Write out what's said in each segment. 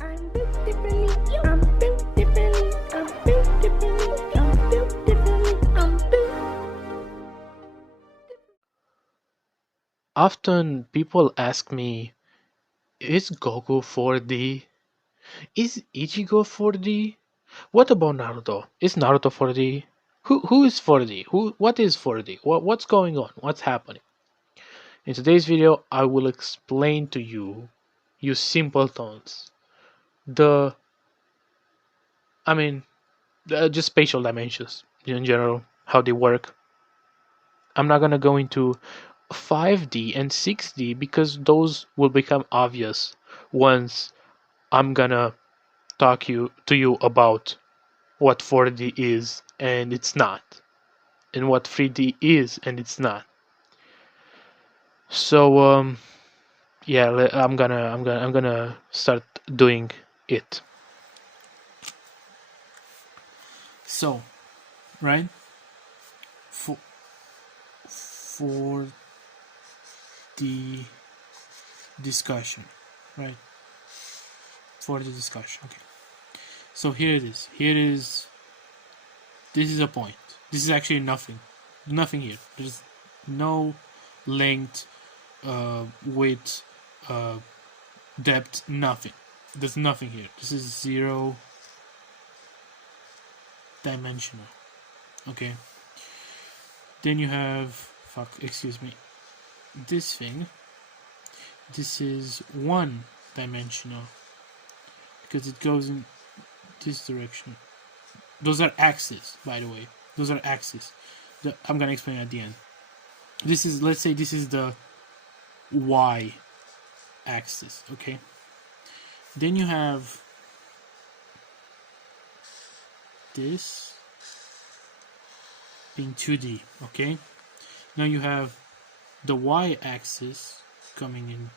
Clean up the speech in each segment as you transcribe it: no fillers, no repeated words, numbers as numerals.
I'm built differently. I'm built differently. I'm built differently. I'm built differently. I'm built. Often people ask me, is Goku 4D? Is Ichigo 4D? What about Naruto? Is Naruto 4D? Who is 4D? What is 4D? What's going on? What's happening? In today's video, I will explain to you, you simpletons, the I mean, just spatial dimensions in general, how they work. I'm not gonna go into 5D and 6D because those will become obvious once I'm gonna talk to you about what 4D is and it's not, and what 3D is and it's not. So yeah, I'm gonna start doing it. So, right, for for the discussion, right, for the discussion. Okay. So here it is. Here is. This is a point. This is actually nothing. Nothing here. There's no length, width, uh, depth. Nothing. There's nothing here. This is zero dimensional. Okay. Then you have fuck. Excuse me. This thing. This is one dimensional because it goes in this direction. Those are axes, by the way. Those are axes. I'm gonna explain at the end. This is, let's say, this is the y axis. Okay. Then you have this being 2D. Okay. Now you have the y axis coming in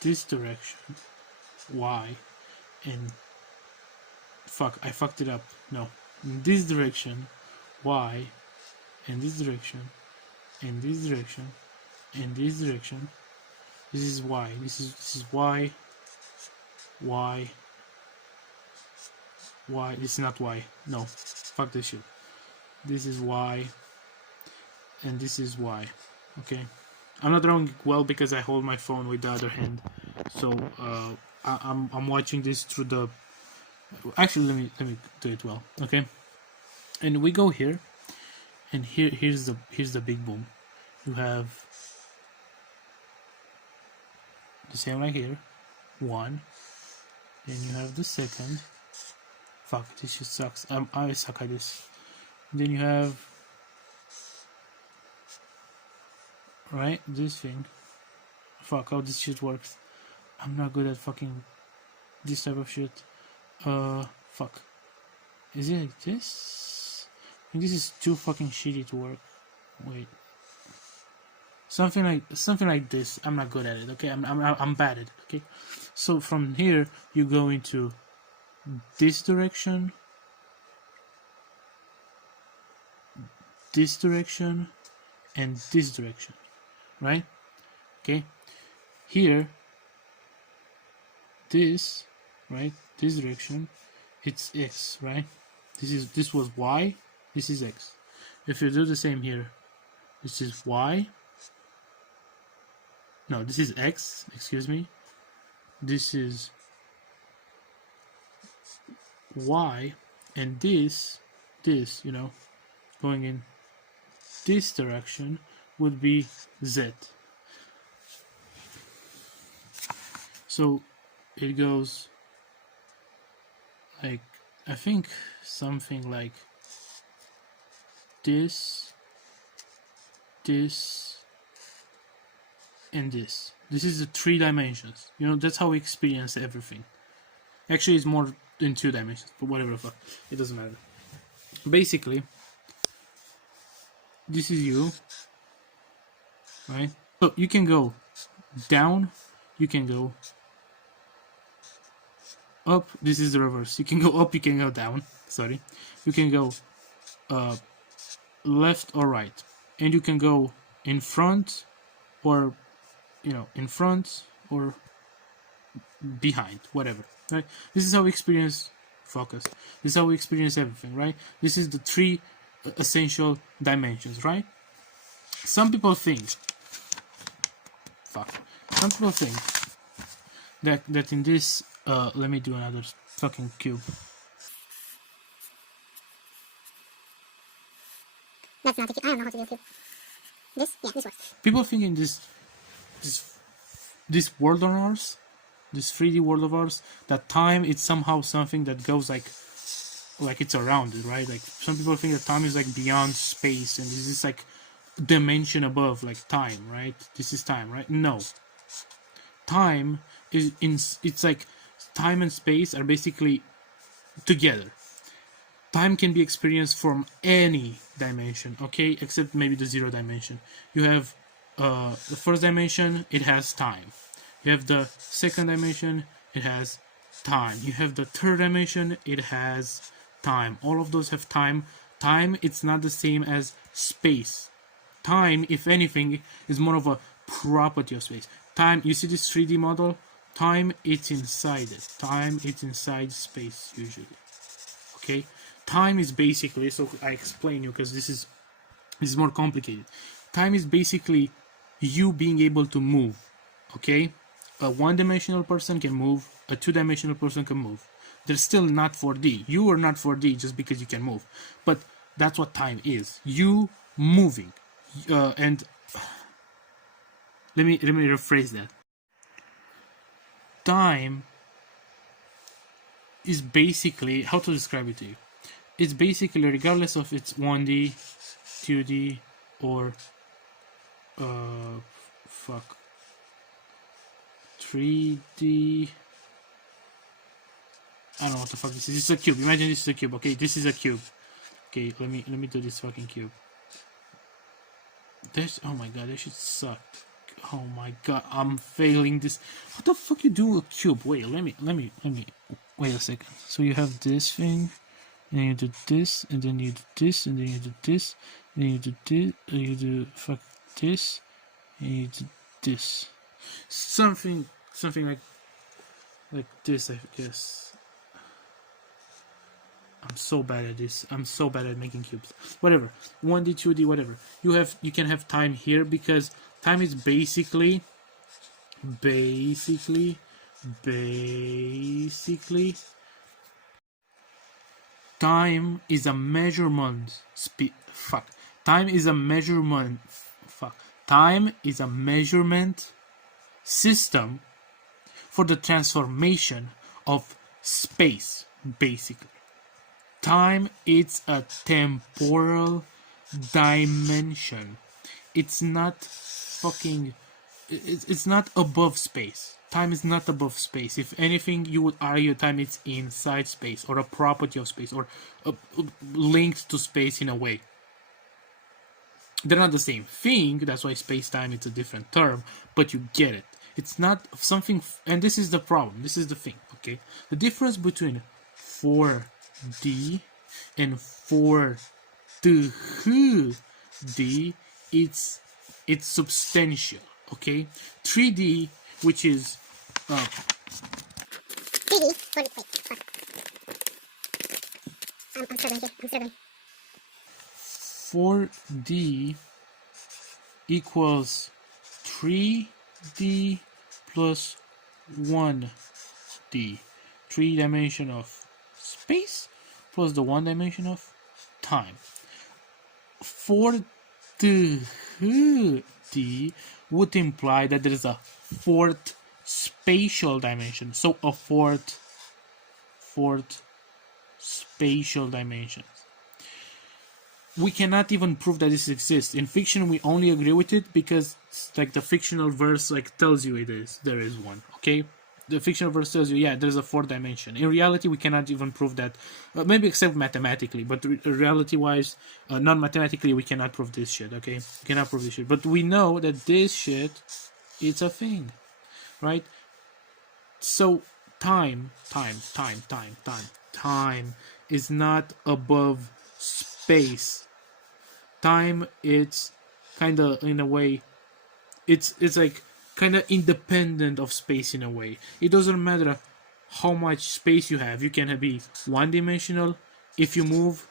this direction, y, and fuck, I fucked it up. No, in this direction, y, and this direction, and this direction, and this direction. This is y. This is y, y, y. This is not y. No, fuck this shit. This is y, and this is y. Okay. I'm not drawing well because I hold my phone with the other hand, so I'm watching this through the. Actually, let me do it well. Okay, and we go here, and here's the big boom. You have the same right here, one, and you have the second. Fuck, this shit sucks. I suck at this. And then you have right this thing. Fuck, how this shit works. I'm not good at fucking this type of shit. Fuck. Is it like this? I think this is too fucking shitty to work. Wait. Something like this. I'm not good at it. Okay, I'm bad at it. Okay, so from here you go into this direction, and this direction, right? Okay, here, this, right? This direction, it's x, right? This was y. This is x. If you do the same here, this is y. No, this is x, excuse me. This is y, and this, you know, going in this direction would be z. So it goes like, I think something like this, and this. This is the 3 dimensions. You know, that's how we experience everything. Actually, it's more in 2 dimensions, but whatever the fuck. It doesn't matter. Basically, this is you, right? So you can go down, you can go up. This is the reverse. You can go up, you can go down. Sorry. You can go left or right. And you can go in front or, in front or behind, whatever, right? This is how we experience focus. This is how we experience everything, right? This is the three essential dimensions, right? Some people think, that in this, let me do another fucking cube. That's not a cube. I don't know how to do a cube. This? Yeah, this works. People think in this world of ours, this 3D world of ours, that time is somehow something that goes like it's around it, right? Like some people think that time is like beyond space and this is like dimension above, like time, right? This is time, right? No. Time is it's like time and space are basically together. Time can be experienced from any dimension, okay, except maybe the zero dimension. You have the first dimension, it has time. You have the second dimension, it has time. You have the third dimension, it has time. All of those have time. Time, it's not the same as space. Time, if anything, is more of a property of space. Time, you see this 3D model? Time, it's inside it. Time, it's inside space, usually. Okay? Time is basically, so I explain you because this is more complicated. Time is basically you being able to move. Okay? A one-dimensional person can move, a two-dimensional person can move. They're still not 4D. You are not 4D just because you can move. But that's what time is. You moving. And let me rephrase that. Time is basically, how to describe it to you? It's basically, regardless of it's 1D, 2D, or 3D. I don't know what the fuck this is. This is a cube. Imagine this is a cube. Okay, this is a cube. Okay, let me do this fucking cube. This, oh my god, that shit sucked. Oh my god, I'm failing this. What the fuck you do a cube? Wait, let me wait a second. So you have this thing, and then you do this, and then you do this, and then you do this, and then you do this, and you do fuck this, and you do this. Something like this, I guess. I'm so bad at this. I'm so bad at making cubes. Whatever. 1D, 2D, whatever. You can have time here because time is basically time is a measurement Time is a measurement Time is a measurement system for the transformation of space, basically. Time is a temporal dimension. It's not fucking... It's not above space. Time is not above space. If anything, you would argue time is inside space, or a property of space, or linked to space in a way. They're not the same thing. That's why space-time is a different term, but you get it. It's not something... And this is the problem. This is the thing, okay? The difference between 4D and 4D, it's substantial, okay? 3D, which is 3D. Wait. Fuck. I'm struggling. 4D equals 3D plus 1D. 3 dimension of space plus the 1 dimension of time. 4D would imply that there is a fourth spatial dimension. So a fourth spatial dimension. We cannot even prove that this exists. In fiction, we only agree with it because like the fictional verse like tells you there is one, okay? The fictional verse tells you, yeah, there's a fourth dimension. In reality, we cannot even prove that, maybe except mathematically, but reality-wise, non-mathematically, we cannot prove this shit, okay? We cannot prove this shit. But we know that this shit, it's a thing, right? So, time is not above space. Time, it's kind of, in a way, it's like kind of independent of space in a way. It doesn't matter how much space you have. You can be one-dimensional. If you move,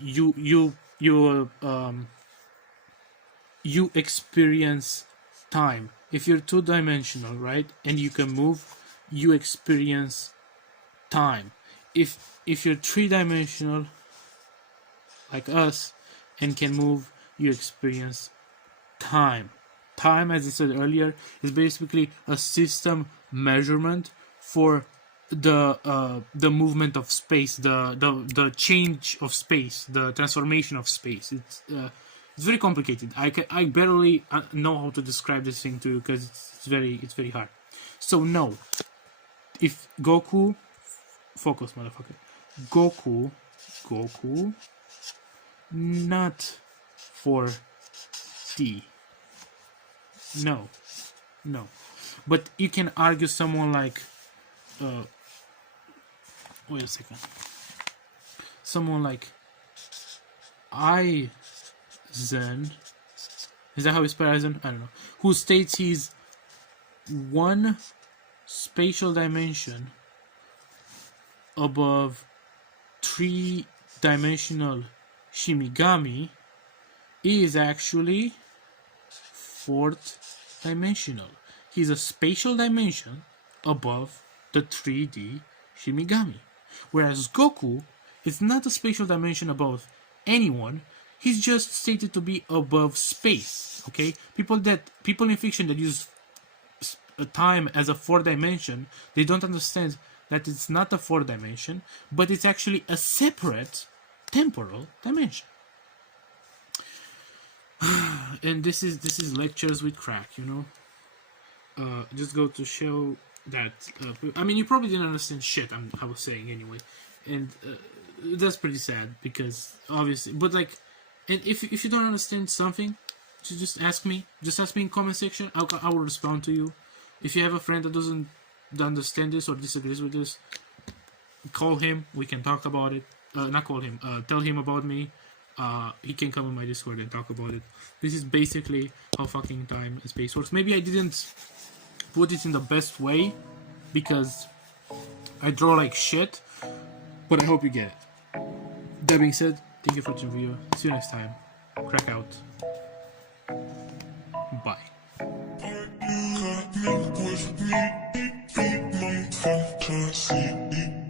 you experience time. If you're two-dimensional, right, and you can move, you experience time. If you're three-dimensional, like us, and can move, you experience time. Time, as I said earlier, is basically a system measurement for the movement of space, the change of space, the transformation of space. It's very complicated. I barely know how to describe this thing to you because it's very hard. So no, if Goku, focus, motherfucker, Goku, not for D. No. But you can argue someone like, wait a second. Someone like Aizen, is that how you spell Aizen? I don't know. Who states he's one spatial dimension above three-dimensional Shimigami, is actually fourth dimensional. He's a spatial dimension above the 3D Shimigami. Whereas Goku is not a spatial dimension above anyone. He's just stated to be above space. Okay? People in fiction that use time as a fourth dimension, they don't understand that it's not a fourth dimension, but it's actually a separate temporal dimension. And this is lectures with crack, you know. Just go to show that. I mean, you probably didn't understand shit I was saying anyway, and that's pretty sad because obviously. But like, and if you don't understand something, just ask me. Just ask me in comment section. I will respond to you. If you have a friend that doesn't understand this or disagrees with this, call him. We can talk about it. Not call him. Tell him about me. He can come on my Discord and talk about it. This is basically how fucking time and space works. Maybe I didn't put it in the best way because I draw like shit, but I hope you get it. That being said, thank you for watching the video. See you next time. Crack out. Bye. With me, feed my fantasy.